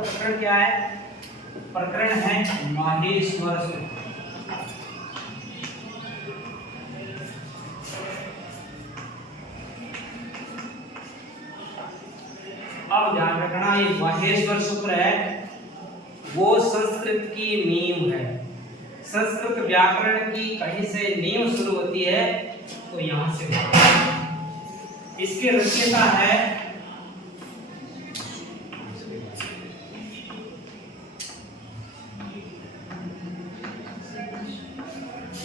प्रकरण क्या है? प्रकरण है माहेश्वर सूत्र। अब ध्यान रखना, ये माहेश्वर सूत्र है वो संस्कृत की नींव है। संस्कृत व्याकरण की कहीं से नींव शुरू होती है तो यहां से होती है। इसके रचयिता है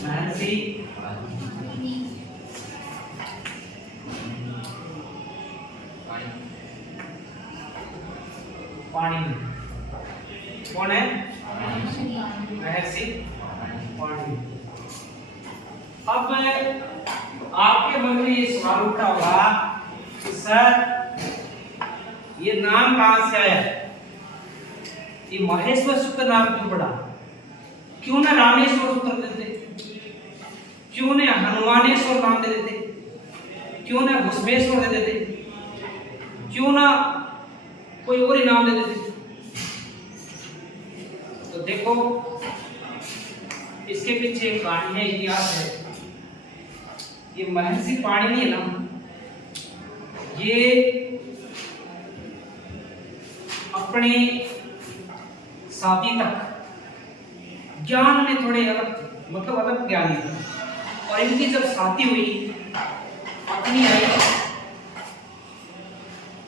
महर्षि पाणिनि। कौन है? महर्षि पाणिनि। अब आपके मन में ये सवाल उठा होगा कि सर ये नाम कहां से आया? ये महेश्वर सूत्र नाम क्यों पड़ा? क्यों ना रामेश्वर सूत्र देते? क्यों ना हनुमानेश्वर नाम दे देते? क्यों ना भस्मेश्वर दे देते? क्यों ना कोई और ही नाम दे देते? तो देखो इसके पीछे एक कहानी है, इतिहास है। ये महर्षि पाणिनि है ना, ये अपने शादी तक ज्ञान में थोड़े अलग थे, मतलब अलग ज्ञानी थे। और इनकी जब शादी हुई, पत्नी आई,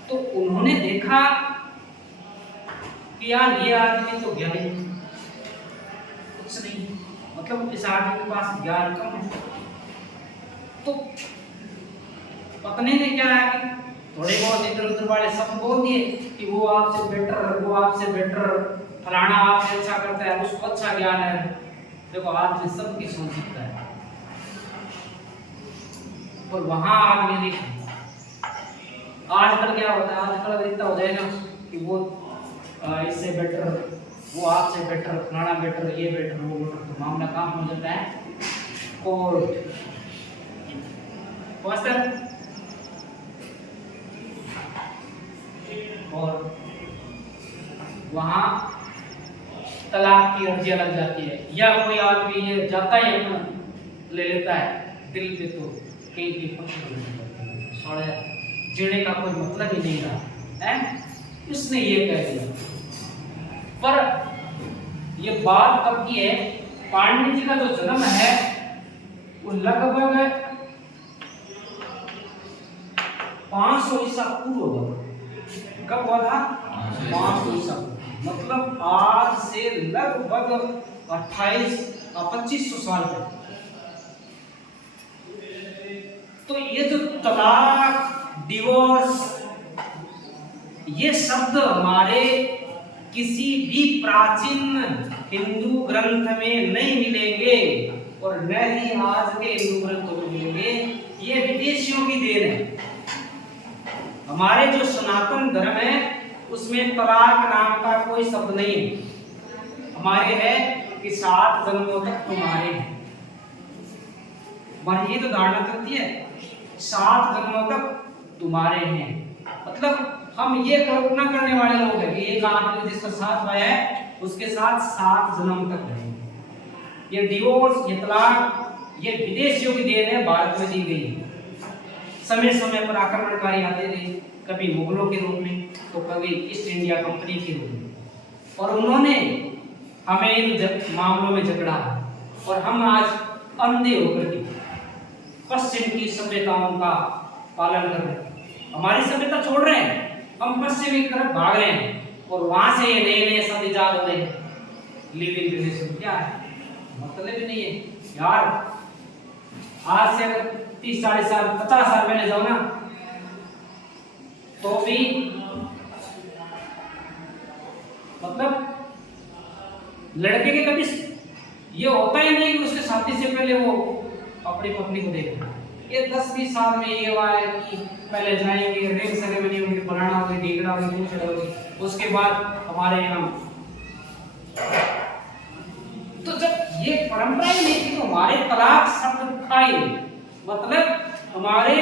तो उन्होंने देखा कि यार ये आदमी तो ज्ञानी कुछ नहीं, मतलब इस आदमी के पास ज्ञान कम है। तो पत्नी ने क्या है कि थोड़े बहुत इधर उधर वाले सब बोल दिए कि वो आपसे बेटर, वो आपसे बेटर, फलाना आपसे अच्छा करता है, उसको अच्छा ज्ञान है। देखो आदमी सबकी सोच सकता है, पर वहां आदमी नहीं। आजकल क्या होता है, आजकल इतना हो जाएगा कि वो इससे बेटर, वो आपसे बेटर, फलाना बेटर, ये बेटर, वो बेटर, तो मामला काम हो जाता है कोर्ट। और वहां तलाक की अर्जी लग जाती है, या कोई आदमी ये जाता ही अपना ले लेता है दिल पे, तो कहीं भी छोड़े जीने का कोई मतलब ही नहीं रहा है। इसने ये कह दिया। पर ये बात कब की है? पाणिनि जी का जो जन्म है वो लगभग 500 ईसा पूर्व होगा। कब हुआ था? 500 ईसा, मतलब आज से लगभग 2500 साल पहले। तो ये जो तलाक, डिवोर्स, ये शब्द हमारे किसी भी प्राचीन हिंदू ग्रंथ में नहीं मिलेंगे, और न ही आज के हिंदू ग्रंथों में मिलेंगे। ये विदेशियों की देन है। हमारे जो सनातन धर्म है उसमें तलाक नाम का कोई शब्द नहीं है। हमारे है कि 7 जन्मों तक तुम्हारे हैं। हमारी ये तो धारणा करती है 7 जन्मों तक तुम्हारे हैं, मतलब हम ये कल्पना करने वाले लोग हैं कि एक आदमी जिसका साथ आया है उसके साथ 7 जन्म तक रहेंगे। ये डिवोर्स, ये तलाक, ये विदेशियों की देन है, भारत में दी गई। समय समय पर आक्रमणकारी आते रहे, कभी मुगलों के रूप में तो कभी ईस्ट इंडिया कंपनी के रूप में, और उन्होंने हमें इन मामलों में जकड़ा, और हम आज अंधे होकर के पश्चिम की सभ्यताओं का पालन कर रहे हैं। हमारी सभ्यता छोड़ रहे हैं, हम पश्चिम की तरफ भाग रहे हैं, और वहां से ये नए नए शब्द इजाद हो रहे हैं। लिविंग रिलेशन क्या है? मतलब ही नहीं है यार। आज से अगर 30-40 साल, 50 साल पहले जाओ ना, तो भी मतलब लड़के के कभी ये होता ही नहीं कि उसके शादी से पहले वो अपनी पत्नी को देखे। ये 10-20 साल में ये हुआ है कि पहले जाएंगे, रिंग सेरेमनी होगी, बनाना होगी, ढीकना होगी, दूसरा होगी, उसके बाद हमारे यहाँ। तो जब ये परंपरा ही नहीं थी तो हमारे तलाक शब्द था ही, मतलब हमारे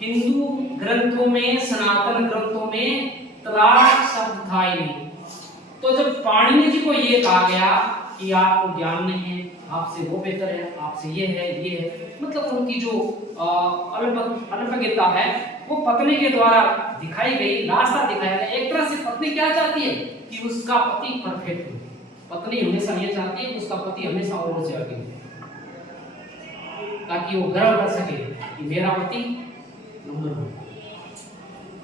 हिंदू ग्रंथों में, सनातन ग्रंथों में तलाक शब्द था ही नहीं। तो जब पाणिनि जी को ये कहा गया कि आपको ज्ञान नहीं है, आपसे वो बेहतर है, आपसे ये है, मतलब उनकी जो अल्पज्ञता है वो पत्नी के द्वारा दिखाई गई, रास्ता दिखाया गया। एक तरह से पत्नी क्या चाहती है कि उसका पति परफेक्ट हो। पत्नी हमेशा ये चाहती है कि उसका पति हमेशा और से आगे हो, ताकि वो गर्व कर सके कि मेरा पति नंबर 1।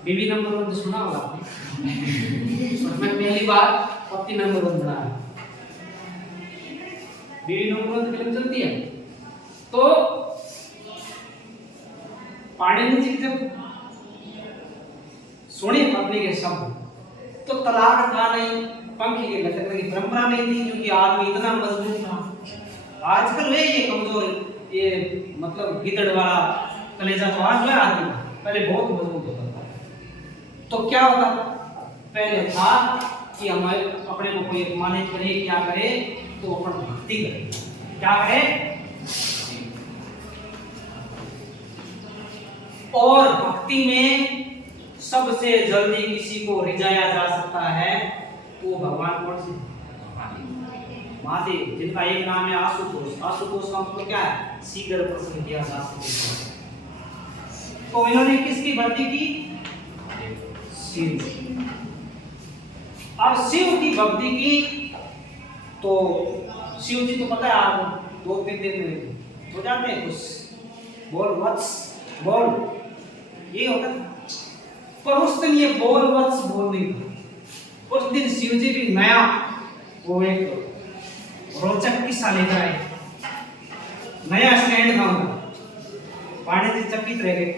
बीवी नंबर 1 तो सुना होगा आपने। मैं पहली बार पति नंबर 1 बना है। बीवी नंबर 1 फिल्म चलती है। तो पाणिनि जी जब सुने पत्नी के शब्द तो तलाक था नहीं, पंखी के लटक रही परंपरा नहीं थी, क्योंकि आदमी इतना मजबूत था। आजकल वे ये कमजोर, ये मतलब गिदड़ वाला कलेजा तो आज है आदमी, पहले बहुत मजबूत होता था। तो क्या होता, पहले था कि हमारे अपने को कोई अपमानित करे, क्या करे, तो अपन भक्ति करे। क्या करे? और भक्ति में सबसे जल्दी किसी को रिझाया जा सकता है वो भगवान कौन से? महादेव, जिनका एक नाम है आशुतोष। आशुतोष का मतलब क्या है? शीघ्र प्रसन्न किया जा सके। तो इन्होंने किसकी भक्ति की? शिव। अब शिव की भक्ति की तो शिव जी तो पता है आपको 2-3 दिन में हो जाते हैं खुश। बोल वत्स बोल, ये होता है। पर उस दिन ये बोल वत्स बोल नहीं था। उस दिन शिव जी भी नया वो एक रोचक किस्सा लेकर आए, नया स्टैंड था उनका। पाणिनि जी चकित रह गए,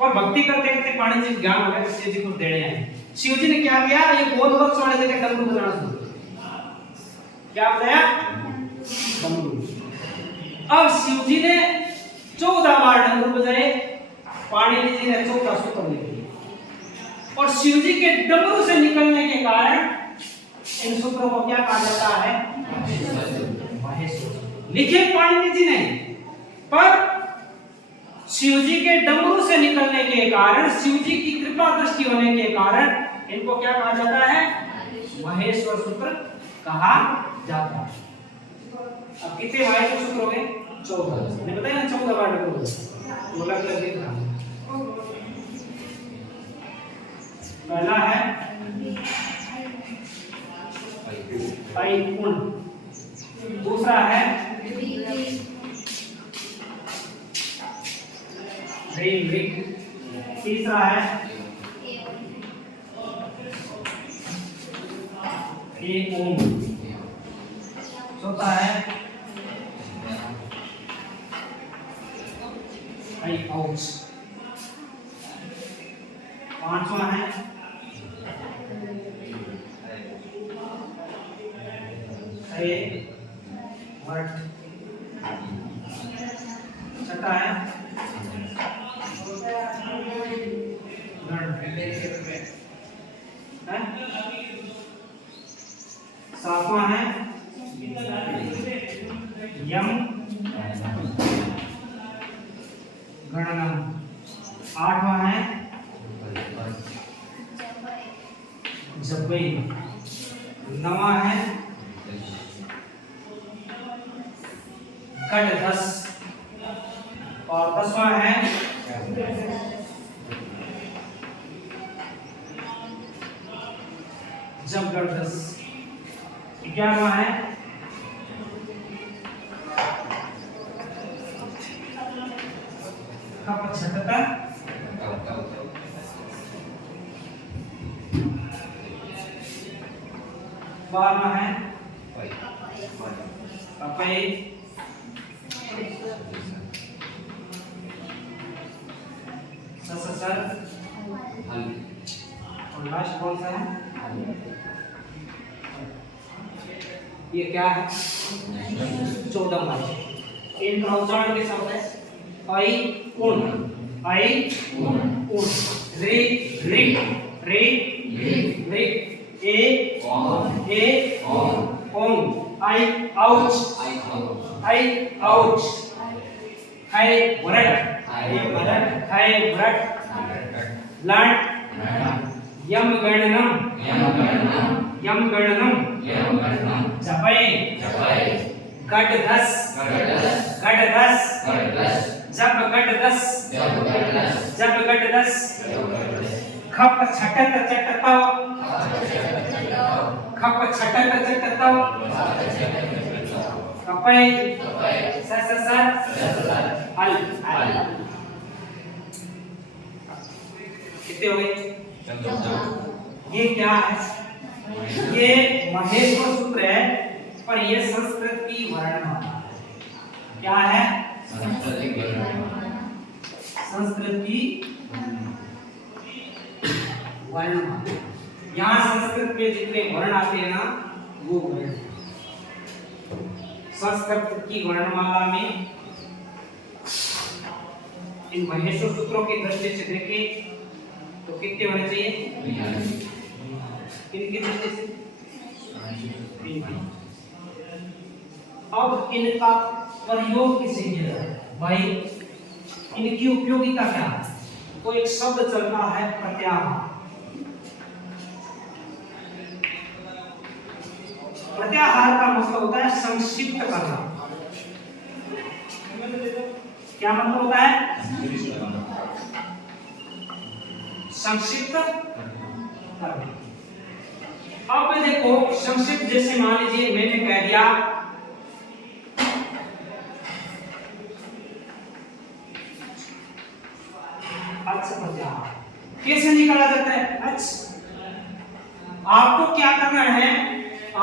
पर भक्ति करते करते पाणिनि जी ज्ञान हो गया, शिव जी को देने आए। शिव जी ने क्या किया? ये बोल वत्स वाले जगह डमरू बजाना शुरू किया। क्या बजाया? डमरू। अब शिव जी ने 14 बार डमरू बजाए, पाणिनि जी ने 14 सूत्र लिखे। और शिव जी के डमरू से निकलने के कारण इन सूत्रों को क्या कहा जाता है? महेश्वर। लिखे पाणिनि जी ने, पर शिव जी के डमरू से निकलने के कारण, शिव जी की कृपा दृष्टि होने के कारण इनको क्या कहा जाता है? महेश्वर सूत्र कहा जाता है। अब कितने महेश्वर सूत्र हो गए? 14। मैंने बताया ना 14 बार डमरू तो अलग-अलग लिखा। पहला है पैकुण, दूसरा है ह्रीं ह्रीं, तीसरा है ओम, चौथा है औच, पांचवा है वट, छठा है सातवां है यम गणनम, आठवां है जपई, नवा है गढ़ 10 और 10वां है जमगढ़ 10। 11वां है कपछता, 12वां है कपई, 77 और लास्ट कौन सा है? ये क्या है? 14वां। इनका उच्चारण कैसा होता है? आई उन, आई उन, रे रे रे रे, ए ओम, आई आउच, आई आउच, हाय व्रत, हाय व्रत, लट, यम गणनम, यम गणनम जपै गड 10 जब गड 10 खप छटत चटतव कपै स हल कितने हो गए? ये क्या है? ये महेश्वर सूत्र है, पर ये संस्कृत की वर्णमाला क्या है? संस्कृत की वर्णमाला। यहाँ संस्कृत में जितने वर्ण आते हैं ना, वो वर्ण संस्कृत की वर्णमाला में इन महेश्वर सूत्रों की दृष्टि से देखें तो कितने होने चाहिए? किनकी दृष्टि से? अब इनका प्रयोग किसे किया जाए भाई? इनकी उपयोगिता क्या है? तो एक शब्द चलता है प्रत्याहार। प्रत्याहार का मतलब होता है संक्षिप्त करना। क्या मतलब होता है? संक्षिप्त करना। अब देखो संक्षिप्त, जैसे मान लीजिए मैंने कह दिया प्रत्याहार कैसे निकाला जाता है? आपको क्या करना है?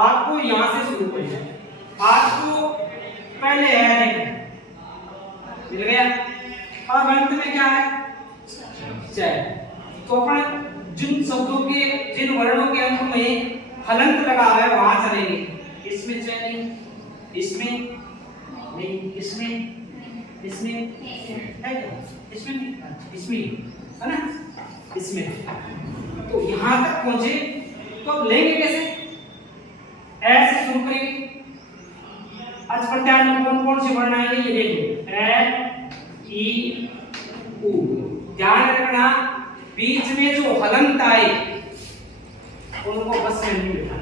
आपको यहां से शुरू करना है। आपको पहले है देखना, मिल गया। अब अंत में क्या है? चय। तो अपन जिन शब्दों के, जिन वर्णों के अंत में हलंत लगा है वहां चलेंगे। इसमें चय नहीं, इसमें नहीं, इसमें है क्या? इसमें नहीं, इसमें है ना, इसमें। तो यहां तक पहुंचे तो अब लेंगे कैसे? ऐसे शुरू करेंगे। आज प्रत्याहार में कौन कौन से वर्ण आएंगे ये देखो, ए ई उ। ध्यान रखना बीच में जो हलंत आए उनको बस में नहीं लिखना,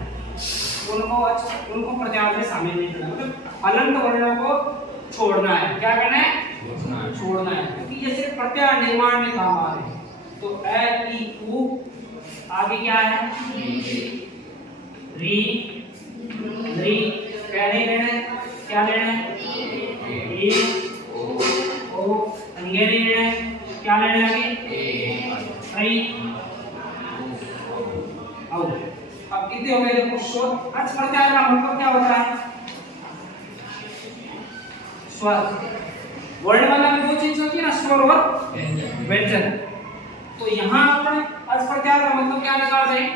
उनको प्रत्याहार में शामिल नहीं करना। मतलब हलंत वर्णों को छोड़ना है। क्या करना है? छोड़ना है, क्योंकि ये सिर्फ प्रत्याहार निर्माण में काम आ रहे हैं। तो ए ई उ, आगे क्या है? री री, क्या लेना है? क्या लेना है? ए ओ, अंगे लेना है। क्या लेना है आगे? आई आओ। अब कितने हो गए? देखो स्वर। आज प्रत्याहार का मतलब क्या होता है? स्वर। वर्णमाला में दो चीज होती है ना, स्वर और व्यंजन। तो यहाँ अपन आज प्रत्याहार का मतलब क्या निकाल रहे हैं?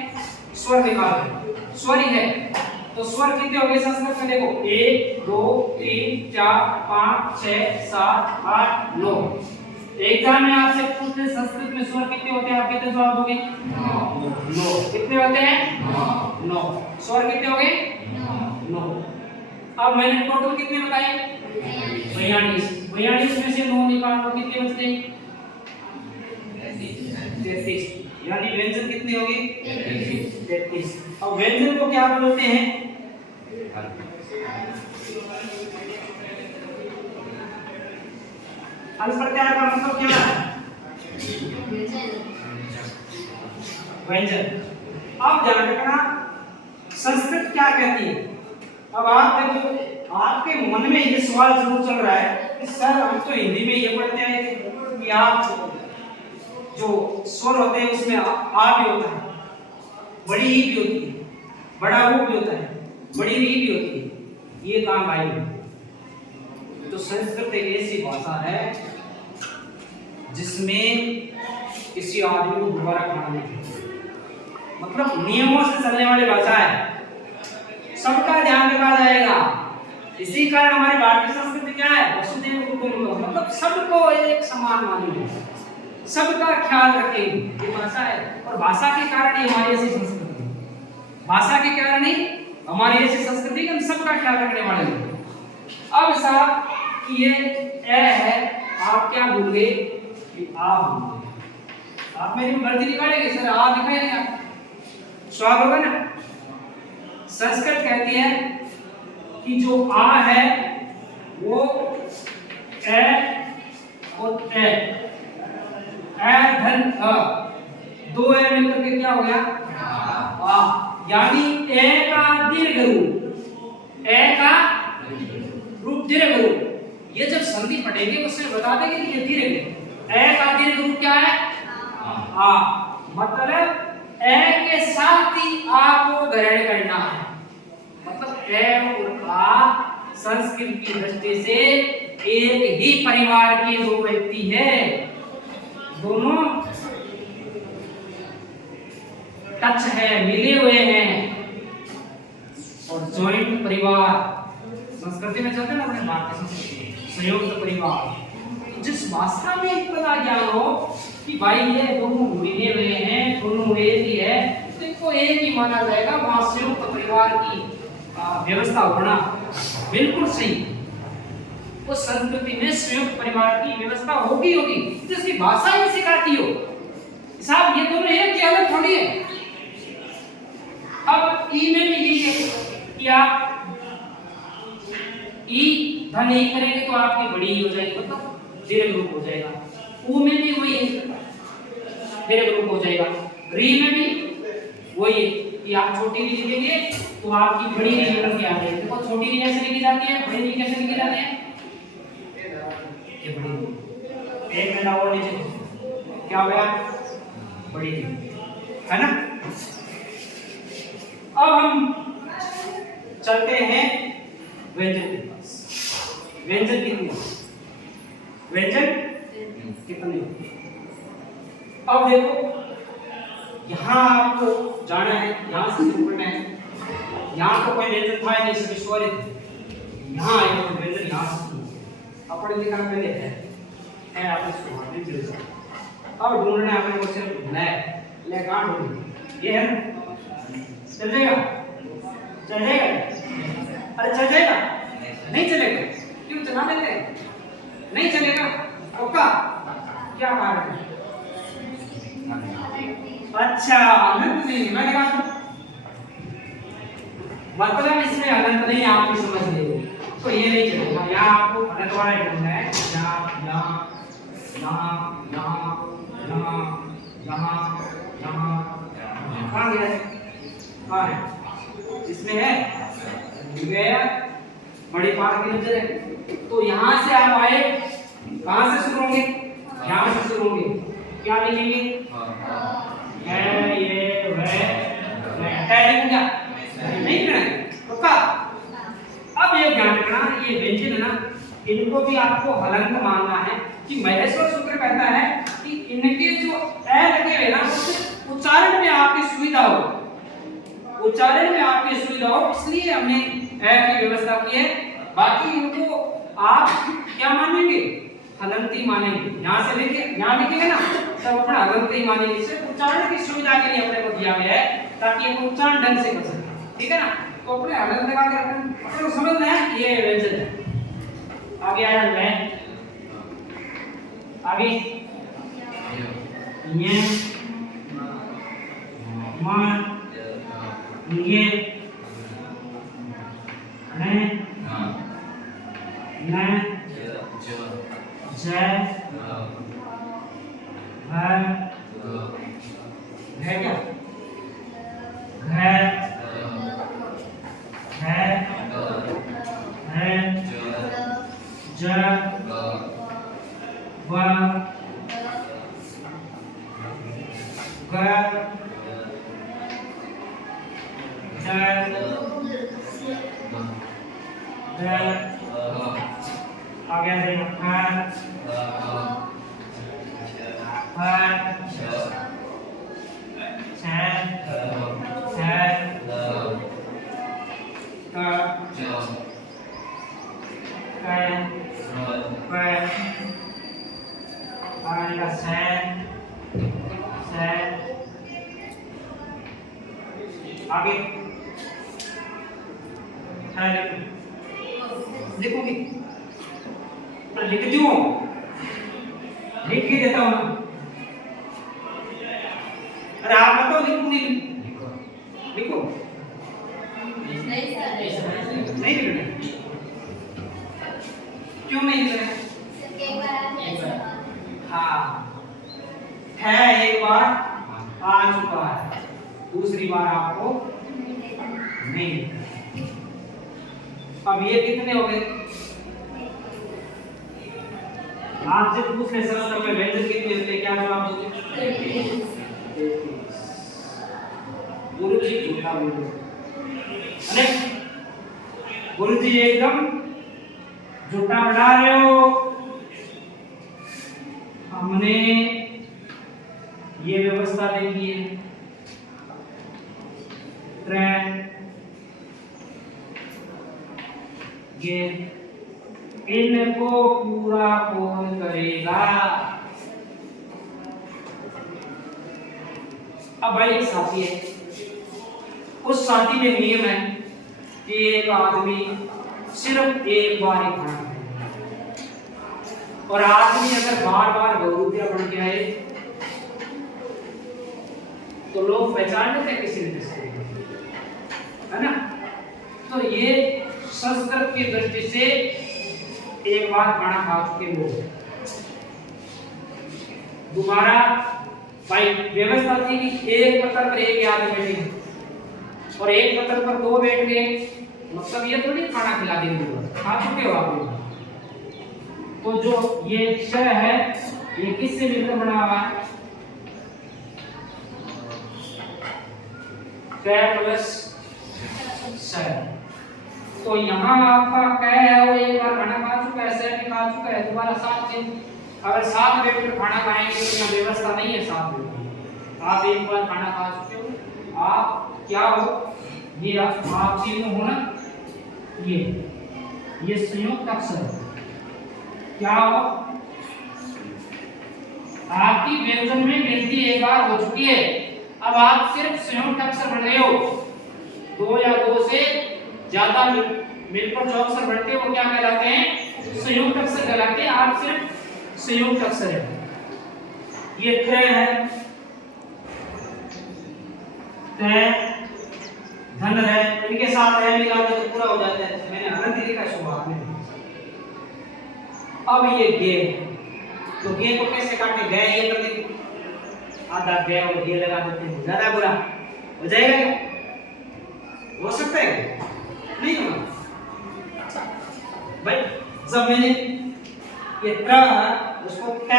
स्वर निकाल रहे हैं। स्वर ही है। तो स्वर कितने हो गए संस्कृत में? देखो 1 2 3 4 5 6 7 8 9। एग्जाम में आपसे पूछते संस्कृत में स्वर कितने होते हैं? आप कितने जवाब दोगे? 9। कितने होते हैं? 9। स्वर कितने हो गए? 9। अब मैंने टोटल कितने बताए? 42। 42 में से 9 निकाल लो, कितने बच गए? 33। यानी व्यंजन कितने हो गए? 33। अब व्यंजन को क्या बोलते हैं? अंश प्रत्याहार का मतलब क्या है? व्यंजन। अब ध्यान रखना संस्कृत क्या कहती है। अब आप देखो, आपके मन में ये सवाल जरूर चल रहा है कि सर हम तो हिंदी में ये पढ़ते हैं कि आप जो स्वर होते हैं उसमें आ भी होता है, बड़ी ई भी होती है, बड़ा ऊ भी होता है, बड़ी री भी होती है। ये काम भाई, तो संस्कृत एक ऐसी भाषा है जिसमें किसी आदमी को दोबारा खाना नहीं, मतलब नियमों से चलने वाली भाषा है। सबका ध्यान रखा जाएगा। इसी कारण हमारी भारतीय संस्कृति क्या है? वसुधैव कुटुंबकम, मतलब सबको एक समान मानिए, सबका ख्याल रखें। ये भाषा है, और भाषा के कारण ही हमारी ऐसी संस्कृति है। भाषा के कारण ही हमारी ऐसी संस्कृति हम सबका ख्याल रखने वाले हैं। अब साहब ये ए है, आप क्या भूल गए? आप मेरी गलती निकालेंगे सर, आप दिखाएंगे आप स्वाद होगा ना। संस्कृत कहती है कि जो आ है वो ए और ए धन अ, दो ए मिलकर के क्या हो गया आ, यानी ए का दीर्घ रूप, ए का रूप दीर्घ रूप। ये जब संधि पढ़ेंगे उसमें बता देंगे कि ये दीर्घ है। ए का दीर्घ रूप क्या है आ, मतलब ए के साथ ही आ को ग्रहण करना है। मतलब ए और आ संस्कृत की दृष्टि से एक ही परिवार के दो व्यक्ति है, दोनों टच है, मिले हुए हैं और जॉइंट परिवार संस्कृति में चलते हैं ना अपने भारतीय संस्कृति, संयुक्त परिवार। जिस भाषा में इतना ज्ञान हो कि भाई ये दोनों मिले हुए हैं, दोनों एक ही है, तो इनको एक ही माना जाएगा। वहां संयुक्त परिवार की व्यवस्था होना बिल्कुल सही। उस संस्कृति में संयुक्त परिवार की व्यवस्था होगी जिसकी भाषा ही सिखाती हो। साहब ये दोनों एक ही अलग थोड़ी है। अब ई में भी ये है कि आप ई धन नहीं करेंगे तो आपकी बड़ी ही हो जाएगी, मतलब दीर्घ रूप हो जाएगा। ऊ में भी वही है, दीर्घ रूप हो जाएगा। री में भी वही है कि आप छोटी री लिखेंगे तो आपकी बड़ी री निकल के आ जाएगी। देखो छोटी री कैसे लिखी जाती है, बड़ी री कैसे लिखी जाती है, ये बड़ी। एक मिनट और नीचे क्या हो गया, बड़ी री, है ना। अब हम चलते हैं व्यंजन के पास। व्यंजन कितने, व्यंजन कितने। अब देखो यहाँ आपको जाना है, यहाँ से शुरू करना है। यहाँ तो कोई व्यंजन था नहीं, सभी स्वर थे। यहाँ आए तो व्यंजन यहाँ से शुरू, अपने लिखा पहले है आपने शुरुआत। अब ढूंढना है अपने को, सिर्फ ढूंढना है। ले कहाँ ढूंढना, ये है ना, चल जाएगा, चल जाएगा। अरे चल जाएगा, नहीं चलेगा, क्यों चला देते हैं, नहीं चलेगा। ओका क्या कारण है, अच्छा अनंत नहीं, मैं क्या मतलब इसमें अनंत नहीं, आप भी समझ लीजिए तो ये नहीं चलेगा। यहाँ आपको अनंत वाला ढूंढना है, यहाँ यहाँ यहाँ यहाँ यहाँ यहाँ यहाँ, कहाँ गया है, कहाँ है, इसमें है गया, बड़ी पार की नजर है। तो यहाँ से आप आए, कहाँ से शुरू होंगे, यहाँ से शुरू होंगे। क्या लिखेंगे, है ये वह नहीं करना तो का। अब ये ध्यान रखना, ये व्यंजन है ना, इनको भी आपको हलंत मानना है। कि महेश्वर सूत्र कहता है कि इनके जो ए लगे हुए ना, उससे उच्चारण में आपकी सुविधा हो, उच्चारण में आपकी सुविधा हो, इसलिए हमने ए की व्यवस्था की है। बाकी इनको आप क्या मानेंगे, हलंती मानेंगे। यहाँ से लेके यहाँ लिखेंगे ना, तब अपना हलंती मानेंगे। सिर्फ उच्चारण की सुविधा के लिए अपने को दिया गया है, ताकि हम उच्चारण ढंग से कर सकें, ठीक है ना। तो अपने हलंत लगा के अपने को समझना है ये व्यंजन है। आगे आया मैं, आगे ये मान ये ने जय है क्या, घर है ज व ग आगे देखना आगे लिखोगे, लिखती हूँ, लिख ही देता हूँ ना। अरे आप बताओ, लिखो नहीं लिखो, नहीं लिख रहे? क्यों नहीं लिख रहे? हाँ, है एक बार आ चुका है, दूसरी बार आपको नहीं। अब ये कितने हो गए? आपसे पूछ ले सर में व्यंजन कितने होते हैं, क्या जवाब दोगे? गुरुजी झूठा बोल रहे अरे गुरुजी एकदम झूठा बना रहे हो। हमने ये व्यवस्था देखी है, ट्रेन, ये इनको पूरा कौन करेगा? अब भाई एक साथी है, उस साथी में नियम है कि एक आदमी सिर्फ एक बार ही खाना खाएगा, और आदमी अगर बार बार बहुरूपिया बन के आए तो लोग पहचान लेते किसी दृष्टि है ना। तो ये संस्कृत की दृष्टि से एक बार खाना खा चुके लोग दोबारा, भाई व्यवस्था थी कि एक पत्थर पर एक आदमी बैठे और एक पत्थर पर दो बैठ गए, मतलब ये थोड़ी खाना खिला देंगे, खा चुके हो आप लोग। तो जो ये श है ये किससे मिलकर बना हुआ है? प्लस स। तो यहाँ आपका कै है वो एक बार खाना खा चुका है, स भी खा चुका है, दोबारा साथ दिन अगर साथ बैठकर खाना खाएंगे तो यहाँ व्यवस्था नहीं है साथ बैठकर। आप एक बार खाना खा चुके हो, आप क्या हो, ये आप तीनों हो ना, ये संयुक्त अक्षर क्या हो, आपकी व्यंजन में गिनती एक बार हो चुकी है, अब आप सिर्फ संयुक्त अक्षर बन रहे हो। दो या दो से ज्यादा मिलकर जो अक्षर बनते हैं वो क्या कहलाते हैं? संयुक्त अक्षर कहलाते हैं। आप सिर्फ संयुक्त अक्षर है। ये थ है, त, धन है, इनके साथ है मिला दो तो पूरा हो जाता है। मैंने हरंत लिखा शुरुआत में। अब ये गे, तो गे को कैसे काटे? गए ये कर देंगे, आधा गए और ये लगा देते हैं, ज्यादा बुरा हो जाएगा क्या? हो सकता है नहीं होगा भाई। जब मैंने ये त्र उसको ट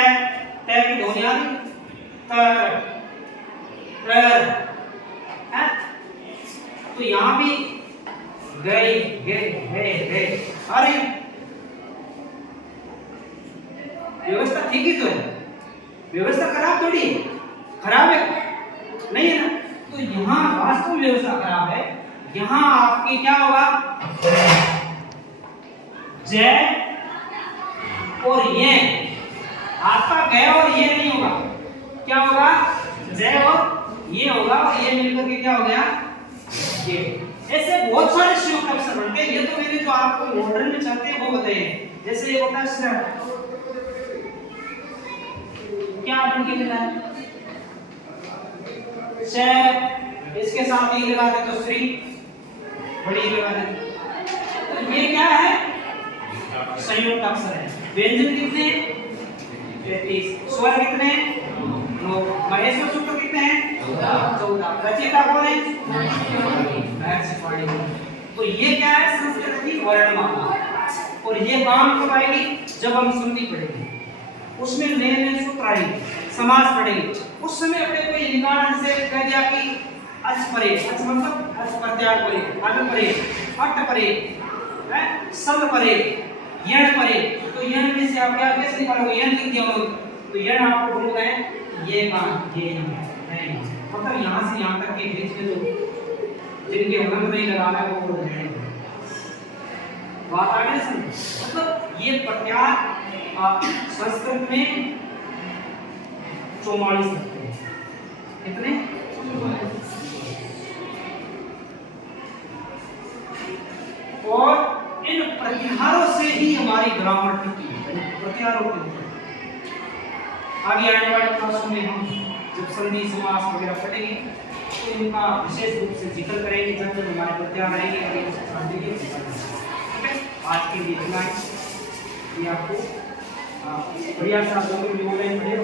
की ध्वनि आ रही है, तो यहाँ भी गए गए गए गए आ रही है। व्यवस्था ठीक ही तो है, व्यवस्था खराब थोड़ी है, खराब है नहीं है ना। तो यहाँ वास्तव में व्यवस्था खराब है। यहाँ आपकी क्या होगा? जय और ये, आपका गय और ये नहीं होगा, क्या होगा? जय और ये होगा, और ये मिलकर के क्या हो गया? ये। ऐसे बहुत सारे संयुक्त अक्षर बनते हैं। ये तो मैंने जो आपको मॉडर्न में चलते हैं वो बताए, जैसे ये होता है क्या बन के मिला है? इसके साथ ई लगा दे तो श्री, बड़ी लगा दे, तो ये क्या है? संयुक्त अक्षर है। व्यंजन कितने? 33। स्वर कितने? 9। महेश्वर सूत्र कितने हैं? 14। रचयिता कौन है? महर्षि पाणिनि। तो ये क्या है? संस्कृत की वर्णमाला। और ये काम कब आएगी? जब हम संधि पढ़ेंगे, उसमें नए नए सूत्र आएंगे, समास पढ़ेंगे, उस समय अपने को ये निकालने से कह दिया कि अच परे, अच मतलब अच प्रत्याग परे, अट परे, अट परे, सल परे, यण परे। तो यण में से आप क्या कैसे निकालोगे? यण लिख दिया हो तो यण आपको ढूंढना है, ये कहाँ? ये नहीं, मतलब यहाँ से यहाँ तक के बीच में जो जिनके हलंत नहीं लगाना है वो बोल रहे हैं। बात आ गई समझ? मतलब ये प्रत्याग संस्कृत में 44 लगते हैं। कितने? 44। और इन प्रत्याहारों से ही हमारी ग्रामर टिकी है, प्रत्याहारों के ऊपर। आगे आने वाले क्लासों में हम जब संधि समास वगैरह पढ़ेंगे तो इनका विशेष रूप से जिक्र करेंगे, जब हमारे प्रत्याहार आएंगे। आज के लिए इतना ही। ये आपको बढ़िया से आप लोगों ने ऑनलाइन पढ़े